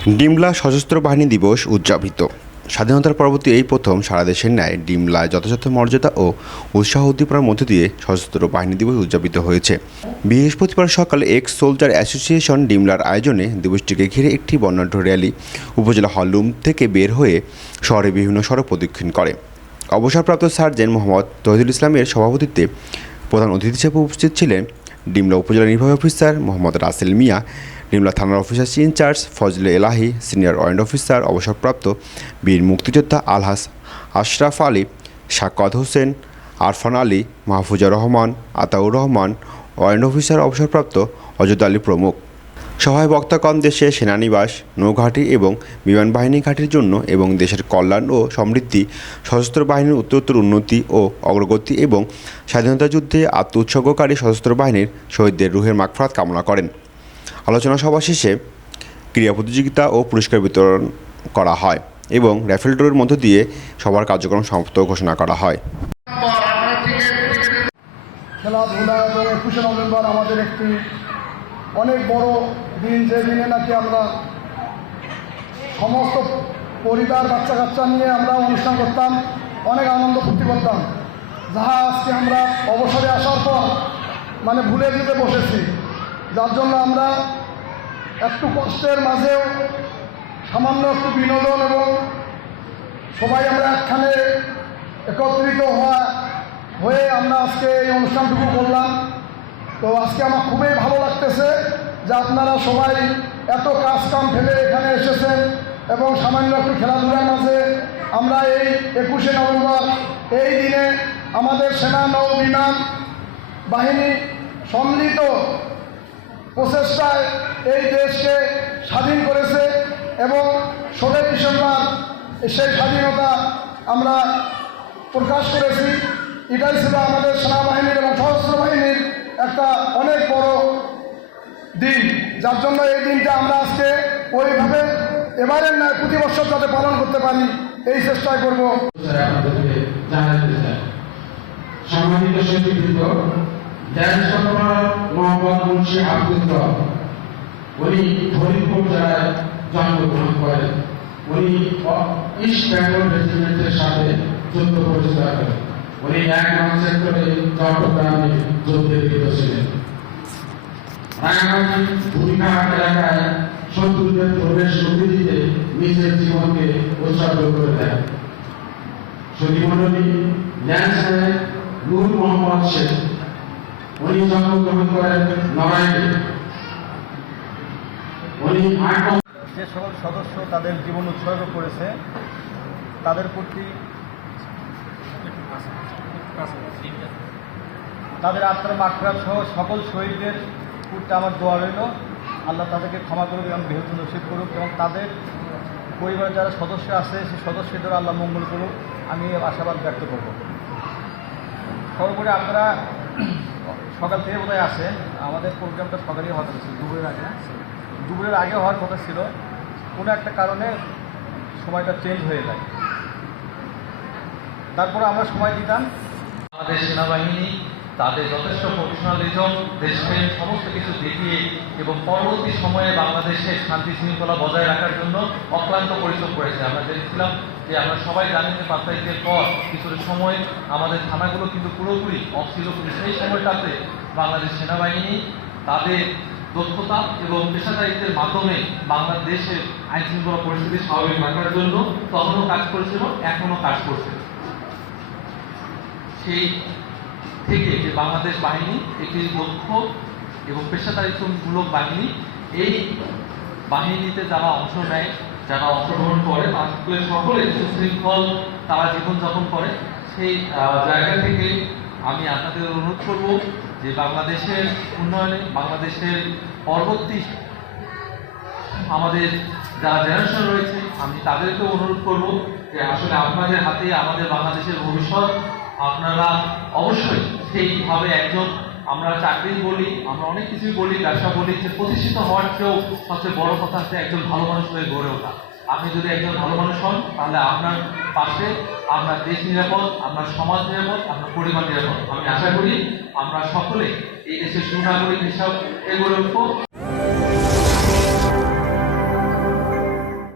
ডিমলা সশস্ত্র বাহিনী দিবস উদযাপিত। স্বাধীনতার পরবর্তী এই প্রথম সারা দেশের ন্যায় ডিমলায় যথাযথ মর্যাদা ও উৎসাহ উদ্দীপনার মধ্য দিয়ে সশস্ত্র বাহিনী দিবস উদযাপিত হয়েছে। বৃহস্পতিবার সকালে এক্স সোলজার অ্যাসোসিয়েশন ডিমলার আয়োজনে দিবসটিকে ঘিরে একটি বর্ণাঢ্য র্যালি উপজেলা হলরুম থেকে বের হয়ে শহরে বিভিন্ন সড়ক প্রদক্ষিণ করে। অবসরপ্রাপ্ত সার্জেন্ট মোহাম্মদ তহিদুল ইসলামের সভাপতিত্বে প্রধান অতিথি হিসেবে উপস্থিত ছিলেন ডিমলা উপজেলা নির্বাহী অফিসার মোহাম্মদ রাসেল মিয়া, ডিমলা থানার অফিসার ইনচার্জ ফজলে এলাহি, সিনিয়র ওয়ারেন্ট অফিসার অবসরপ্রাপ্ত বীর মুক্তিযোদ্ধা আলহাজ আশরাফ আলী, সাক্কাত হোসেন, আরফান আলী, মাহফুজা রহমান, আতাউর রহমান, ওয়ারেন্ট অফিসার অবসরপ্রাপ্ত অযোধ্যা আলী প্রমুখ। সভায় বক্তাগণ দেশে সেনানিবাস, নৌঘাঁটি এবং বিমান বাহিনী ঘাঁটির জন্য এবং দেশের কল্যাণ ও সমৃদ্ধি, সশস্ত্র বাহিনীর উত্তরোত্তর উন্নতি ও অগ্রগতি এবং স্বাধীনতা যুদ্ধে উৎসর্গকারী সশস্ত্র বাহিনীর শহীদদের রুহের মাগফিরাত কামনা করেন। আলোচনা সভা শেষে ক্রীড়া প্রতিযোগিতা ও পুরস্কার বিতরণ করা হয় এবং র্যাফেল ড্রয়ের মধ্য দিয়ে সবার কার্যক্রম সমাপ্ত ঘোষণা করা হয়। খেলাধুলা এবং 21শে নভেম্বর আমাদের একটি অনেক বড় দিন, যে দিনে নাকি আমরা সমস্ত পরিবার বাচ্চা কাচ্চা নিয়ে আমরা অনুষ্ঠান করতাম, অনেক আনন্দ ফুর্তি করতাম, যাহা আজকে আমরা অবসরে আসার পর ভুলে যেতে বসেছি। যার জন্য আমরা একটু কষ্টের মাঝেও সামান্য একটু বিনোদন এবং সবাই আমরা একখানে একত্রিত হয়ে আমরা আজকে এই অনুষ্ঠানটুকু করলাম। তো আজকে আমার খুবই ভালো লাগতেছে যে আপনারা সবাই এত কাজ কাম ফেলে এখানে এসেছেন এবং সামান্য একটু খেলাধুলার মাঝে আমরা এই 21শে নভেম্বর এই দিনে আমাদের সেনা নৌ বিমান বাহিনী সম্মিলিত প্রচেষ্টায় এই দেশকে স্বাধীন করেছে এবং 16 ডিসেম্বর সেই স্বাধীনতা আমরা প্রকাশ করেছি। এটাই ছিল আমাদের সেনাবাহিনীর এবং সশস্ত্র বাহিনীর একটা অনেক বড় দিন, যার জন্য এই দিনটা আমরা আজকে ওইভাবে এবারের নয় প্রতি বছর যাতে পালন করতে পারি এই চেষ্টাই করব। সম্মানিত সচিববৃন্দ, মোহাম্মদ মুন্সি আব্দুল্লাহ, উনি ফরিদপুর জেলায় জন্মগ্রহণ করেন। উনি ইস্ট বেঙ্গল রেজিমেন্টের সাথে যুদ্ধ পরিচালনা করেন। উনি 1 নং সেক্টরে চট্টগ্রামে যুদ্ধে লিপ্ত ছিলেন। রাঙামাটি বুড়িঘাট এলাকায় শত্রুদের প্রবেশ রুখে দিতে নিজের জীবনকে উৎসর্গ করে দেন। সতীমণ্ডলী ল্যান্সম্যান নূর মোহাম্মদ শেখ, উনি জন্মগ্রহণ করেন নড়াইলে। উনি যে সকল সদস্য তাদের জীবন উৎসর্গ করেছে তাদের প্রতি তাদের আত্মার মাগফিরাত সহ সকল শহীদদের প্রতি আমার দোয়া রইল। আল্লাহ তাদেরকে ক্ষমা করুক এবং বৃহত্তর নসিব করুক এবং তাদের পরিবারের যারা সদস্য আছে সেই সদস্যদের আল্লাহ মঙ্গল করুক, আমি আশাবাদ ব্যক্ত করব। সর্বোপরি আপনারা সকাল থেকে বোধহয় আসেন, আমাদের প্রোগ্রামটা সকালেই হওয়ার কথা ছিল, দুপুরের আগে হওয়ার কথা ছিল, কোনো একটা কারণে সময়টা চেঞ্জ হয়ে যায়, তারপরে আমরা সময় দিতাম। আমাদের সেনাবাহিনী তাদের যথেষ্ট প্রফেশনালিজম, দেশপ্রেম সমস্ত কিছু দেখিয়ে এবং পরবর্তী সময়ে বাংলাদেশের শান্তি শৃঙ্খলা বজায় রাখার জন্য অক্লান্ত পরিশ্রম করেছে। আমরা দেখছিলাম যে আমরা সবাই জানি যে 5 তারিখের পর কিছুটা সময় আমাদের থানাগুলো কিন্তু পুরোপুরি অফ ছিল, কিন্তু সেই সময়টাতে বাংলাদেশ সেনাবাহিনী তাদের দক্ষতা এবং পেশাদারিত্বের মাধ্যমে বাংলাদেশের আইন শৃঙ্খলা পরিস্থিতি স্বাভাবিক রাখার জন্য তখনও কাজ করেছিল, এখনও কাজ করছে। সেই থেকে যে বাংলাদেশ বাহিনী একটি দক্ষ এবং পেশাদারিত্বমূলক বাহিনী, এই বাহিনীতে যারা অংশ নেয়, যারা অংশগ্রহণ করে তাদের সকলে সুশৃঙ্খল তারা জীবনযাপন করে। সেই জায়গা থেকে আমি আপনাদের অনুরোধ করব যে বাংলাদেশের উন্নয়নে, বাংলাদেশের পরবর্তী আমাদের যারা জেনারেশন রয়েছে, আমি তাদেরকেও অনুরোধ করব যে আসলে আপনাদের হাতে আমাদের বাংলাদেশের ভবিষ্যৎ। আপনারা অবশ্যই সেইভাবে একজন, আমরা চাকরি বলি, আমরা অনেক কিছুই বলি, ব্যবসা বলি, যে প্রতিষ্ঠিত হওয়ার চেয়েও সবচেয়ে বড় কথা হচ্ছে একজন ভালো মানুষ হয়ে গড়ে ওঠা। আপনি যদি একজন ভালো মানুষ হন তাহলে আপনার পাশে আপনার দেশ নিরাপদ, আপনার সমাজ নিরাপদ, আপনার পরিবার নিরাপদ। আমি আশা করি আমরা সকলে এই দেশের সুনাগরিক হিসাবে এগিয়ে উঠবো।